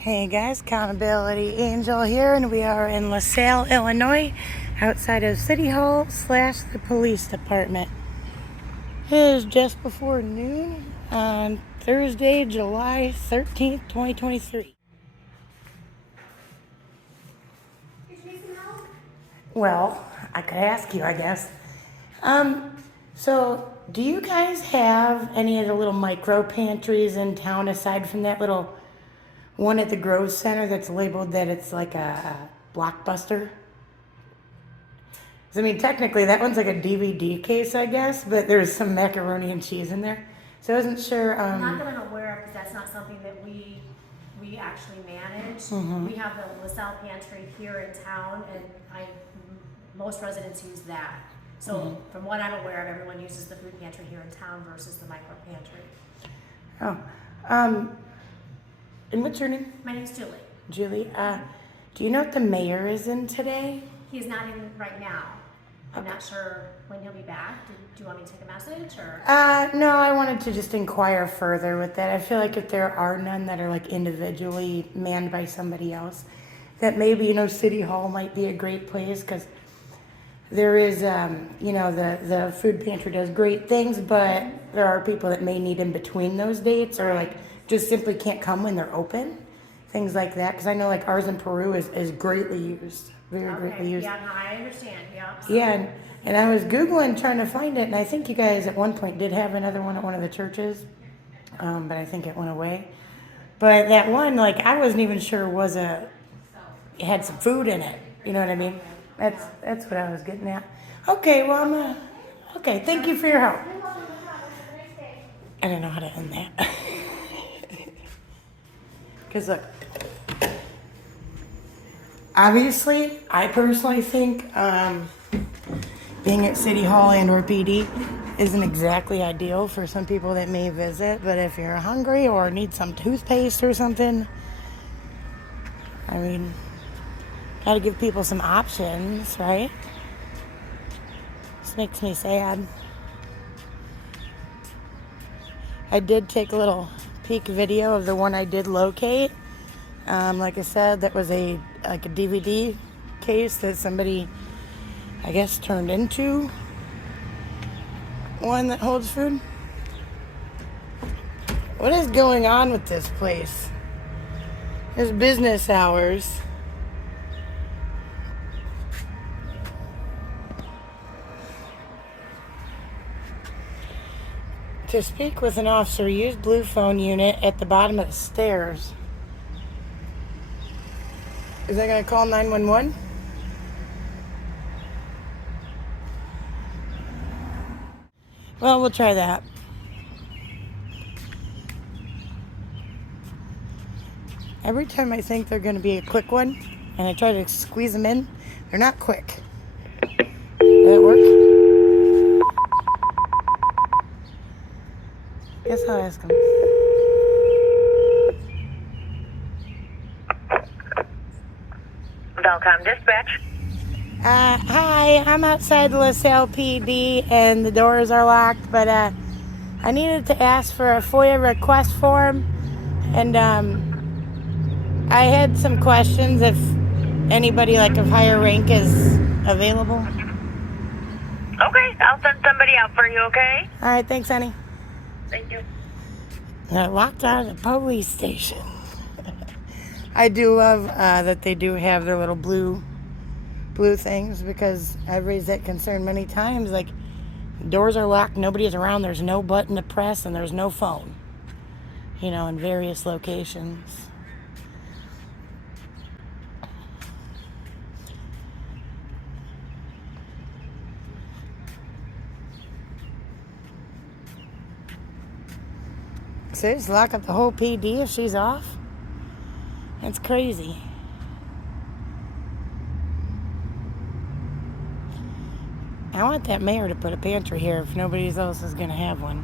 Hey guys, Accountability Angel here, and we are in LaSalle, Illinois, outside of City Hall / the police department. It is just before noon on Thursday, July 13th, 2023. Well, I could ask you, I guess. So do you guys have any of the little micro pantries in town aside from that little one at the Grove Center that's labeled that it's like a Blockbuster? I mean, technically that one's like a DVD case, I guess, but there's some macaroni and cheese in there. So I wasn't sure. Not that I'm aware of, because that's not something that we actually manage. We have the LaSalle Pantry here in town, and most residents use that. So from what I'm aware of, everyone uses the food pantry here in town versus the micro pantry. Oh, and what's your name? My name's Julie. Julie. Do you know what the mayor is in today? He's not in right now. I'm not sure when he'll be back. Do you want me to take a message, or? No, I wanted to just inquire further with that. I feel like if there are none that are like individually manned by somebody else, that maybe, City Hall might be a great place, because there is, the food pantry does great things, but there are people that may need in between those dates, or like just simply can't come when they're open, things like that. Because I know like ours in Peru is greatly used, very greatly used. Yeah, no, I understand. Yeah. Yeah, and I was Googling trying to find it, and I think you guys at one point did have another one at one of the churches, but I think it went away. But that one, like, I wasn't even sure it had some food in it. You know what I mean? That's what I was getting at. Okay, well, okay, thank you for your help. I don't know how to end that. Because look, obviously, I personally think being at City Hall and or PD isn't exactly ideal for some people that may visit. But if you're hungry or need some toothpaste or something, I mean, got to give people some options, right? This makes me sad. I did take a little peek video of the one I did locate. Like I said, that was a DVD case that somebody, I guess, turned into one that holds food. What is going on with this place? It's business hours. To speak with an officer, use blue phone unit at the bottom of the stairs. Is that going to call 911? Well, we'll try that. Every time I think they're going to be a quick one, and I try to squeeze them in, they're not quick. Did that work? Guess I'll ask them. Velcom Dispatch. Hi, I'm outside the LaSalle PD and the doors are locked, but I needed to ask for a FOIA request form, and I had some questions if anybody like of higher rank is available. Okay, I'll send somebody out for you, okay? All right, thanks, honey. Thank you. They're locked out of the police station. I do love that they do have their little blue things, because I've raised that concern many times. Like, doors are locked, nobody is around, there's no button to press, and there's no phone, in various locations. So they just lock up the whole PD if she's off? That's crazy. I want that mayor to put a pantry here if nobody else is going to have one.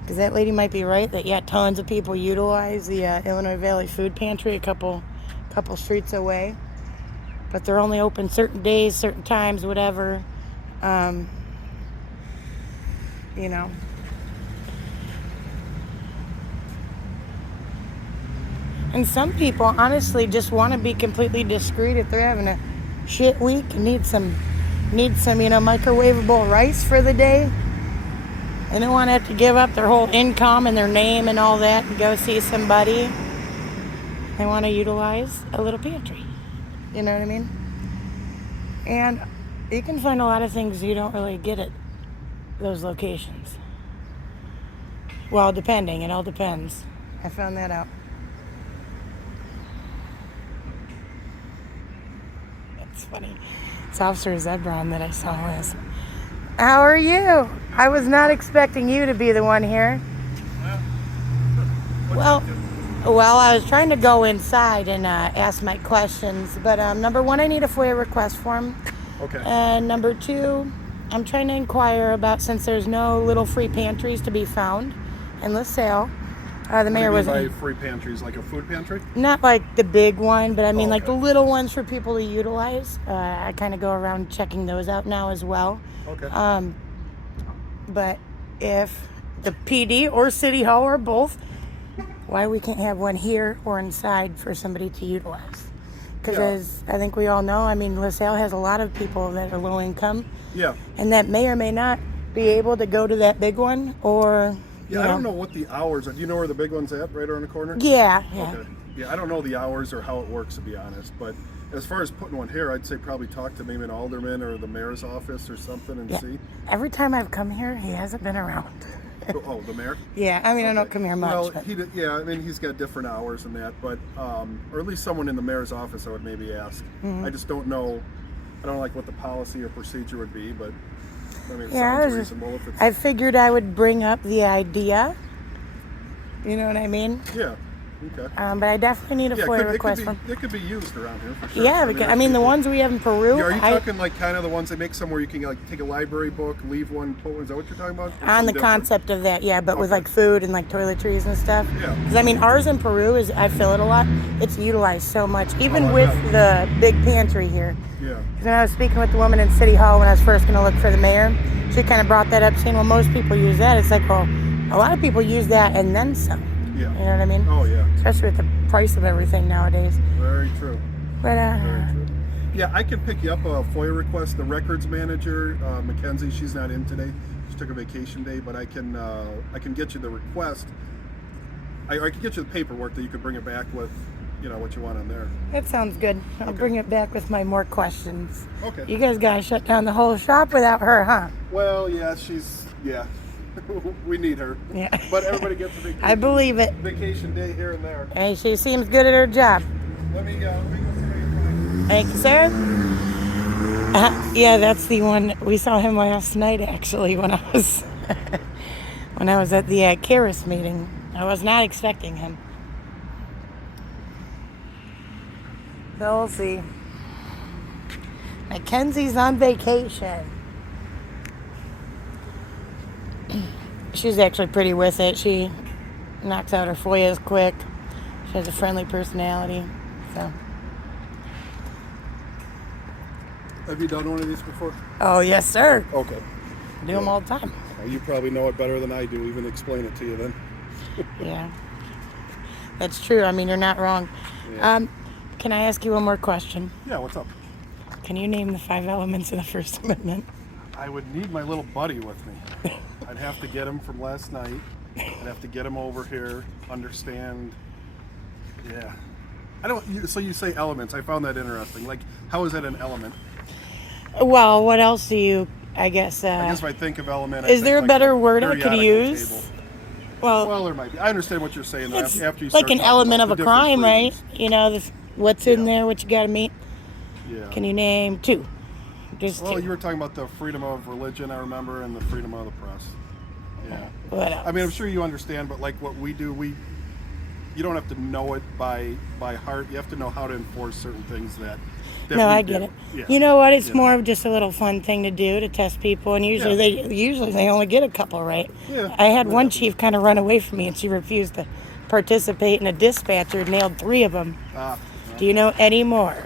Because that lady might be right that, tons of people utilize the Illinois Valley Food Pantry a couple streets away. But they're only open certain days, certain times, whatever. And some people honestly just want to be completely discreet if they're having a shit week and need some microwavable rice for the day. They don't want to have to give up their whole income and their name and all that and go see somebody. They want to utilize a little pantry. You know what I mean? And you can find a lot of things you don't really get at those locations. Well, depending. It all depends. I found that out. That's funny. It's Officer Zebron that I saw last. How are you? I was not expecting you to be the one here. Well, I was trying to go inside and ask my questions, but number one, I need a FOIA request form. Okay. And number two, I'm trying to inquire about, since there's no little free pantries to be found in LaSalle. The mayor was by free pantries, like a food pantry? not like the big one, but I mean like okay. the little ones for people to utilize. I kind of go around checking those out now as well. Okay. But if the PD or City Hall or both, why we can't have one here or inside for somebody to utilize? Because as I think we all know, I mean, LaSalle has a lot of people that are low income. Yeah. And that may or may not be able to go to that big one or... Yeah, I don't know what the hours are. Do you know where the big one's at, right around the corner? Yeah. Okay. Yeah, I don't know the hours or how it works, to be honest. But as far as putting one here, I'd say probably talk to maybe an alderman or the mayor's office or something and see. Every time I've come here, he hasn't been around. Oh, the mayor? Yeah, I mean, I don't come here much. Well, but- I mean, he's got different hours and that, but, or at least someone in the mayor's office I would maybe ask. Mm-hmm. I just don't know, I don't know like what the policy or procedure would be, but I mean, it Yeah, sounds reasonable if it's... I figured I would bring up the idea. You know what I mean? Yeah, okay. But I definitely need a FOIA request from. It could be used around here for sure. Yeah, because I mean the ones we have in Peru. Yeah, are you talking like kind of the ones they make somewhere you can like take a library book, leave one, put one? Is that what you're talking about? Or On the something different? concept of that, yeah, but with Okay. like food and like toiletries and stuff. Yeah. Because I mean ours in Peru is, I feel it a lot. It's utilized so much, even I with the big pantry here. Yeah. Because when I was speaking with the woman in City Hall when I was first going to look for the mayor, she kind of brought that up, saying, well, most people use that. It's like, well, a lot of people use that and then some. Yeah. You know what I mean? Oh yeah. Especially with the price of everything nowadays. Very true. But Very true. Yeah, I can pick you up a FOIA request. The records manager, McKenzie, she's not in today. She took a vacation day, but I can get you the request. I can get you the paperwork that you could bring it back with, you know, what you want on there. that sounds good. I'll bring it back with my more questions. Okay. You guys gotta shut down the whole shop without her, huh? Well, yeah, we need her. Yeah. But everybody gets a vacation. I believe it. Vacation day here and there. Hey, she seems good at her job. Let me go see what Thank you, sir. Yeah, that's the one. We saw him last night, actually, when I was at the Karis meeting. I was not expecting him. So we'll see. Mackenzie's on vacation. She's actually pretty with it. She knocks out her FOIAs quick. She has a friendly personality. So. Have you done one of these before? Oh, yes, sir. Okay. Do them all the time. Well, you probably know it better than I do. Even explain it to you then. Yeah. That's true. I mean, you're not wrong. Yeah. Can I ask you one more question? Yeah, what's up? Can you name the 5 elements of the First Amendment? I would need my little buddy with me. I'd have to get him from last night. I'd have to get him over here, understand. Yeah. So you say elements. I found that interesting. Like, how is that an element? Well, what else do you, I guess if I think of element, is there a better word I could periodical use? table. Well, Well, there might be. I understand what you're saying. Though, it's after you like start an talking element about of the a different crime, right? freedoms. You know, what's in Yeah. there, what you got to meet. Yeah. Can you name 2? Just Well, 2. you were talking about the freedom of religion, I remember, and the freedom of the press. Yeah. What else? I mean, I'm sure you understand, but like what we do, you don't have to know it by heart. You have to know how to enforce certain things that No, we I do. get it. Yeah. You know what? It's Yeah. more of just a little fun thing to do to test people, and usually they only get a couple right. Yeah. I had one chief kind of run away from me, and she refused to participate, and a dispatcher nailed 3 of them. Do you know any more?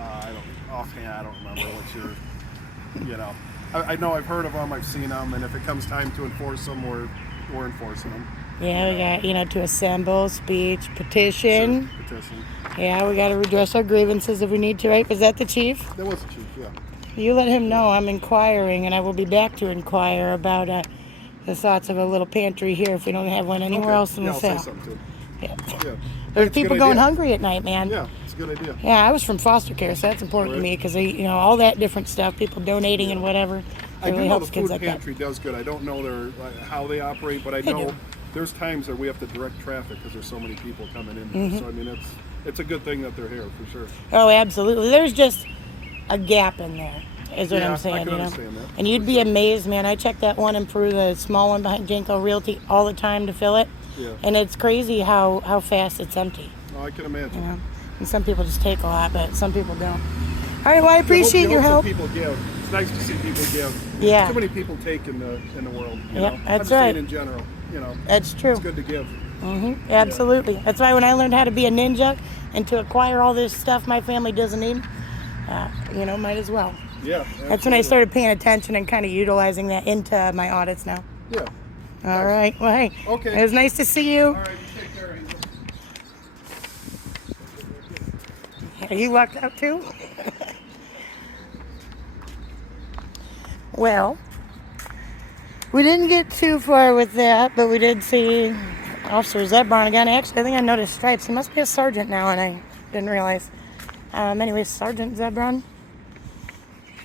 I don't offhand. I don't remember what you're. You know, I know I've heard of them. I've seen them, and if it comes time to enforce them, we're enforcing them. Yeah, we got, to assemble, speech, petition. Petition. Yeah, we got to redress our grievances if we need to, right? Was that the chief? That was the chief, yeah. You let him know I'm inquiring, and I will be back to inquire about the thoughts of a little pantry here if we don't have one anywhere else in yeah, LaSalle. I'll say something to him. Yeah. Yeah. There's That's a people good going idea. hungry at night, man. Yeah, it's a good idea. Yeah, I was from foster care, so that's important to Right. me because all that different stuff, people donating and whatever, I really do know helps the kids food like that. pantry does good. I don't know how they operate, but I They know do. there's times that we have to direct traffic because there's so many people coming in there. So I mean, it's a good thing that they're here for sure. Oh, absolutely. There's just a gap in there, is what Yeah, I'm saying. I can understand that. And you'd be amazed, man. I check that one in Peru, the small one behind Janko Realty, all the time to fill it. Yeah. And it's crazy how fast it's empty. Oh, I can imagine. And some people just take a lot, but some people don't. All right, well, I appreciate your help. People give. It's nice to see people give. Yeah. Too many people take in the world. You Yep, know? that's I'm just right. saying in general. That's true. It's good to give. Absolutely. That's why when I learned how to be a ninja and to acquire all this stuff my family doesn't need, might as well. Yeah. That's when I absolutely. started paying attention and kind of utilizing that into my audits now. Yeah. All right. Well, hey. Okay. It was nice to see you. All right. You take care, Angel. You lucked out too? Well, we didn't get too far with that, but we did see Officer Zebron again. Actually, I think I noticed stripes. He must be a sergeant now, and I didn't realize. Anyways, Sergeant Zebron.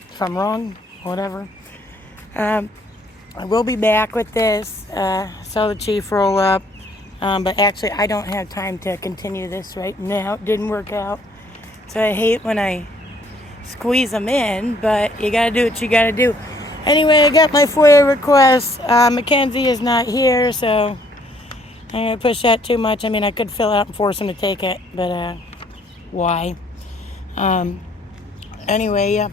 If I'm wrong, whatever. I will be back with this. Saw the chief roll up. But actually, I don't have time to continue this right now. It didn't work out. So I hate when I squeeze them in, but you gotta do what you gotta do. Anyway, I got my FOIA request. McKenzie is not here, so I'm gonna push that too much. I mean, I could fill it out and force him to take it, but why? Anyway, yeah,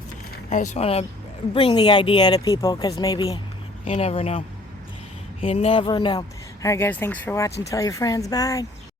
I just want to bring the idea to people because maybe you never know. You never know. All right, guys, thanks for watching. Tell your friends. Bye.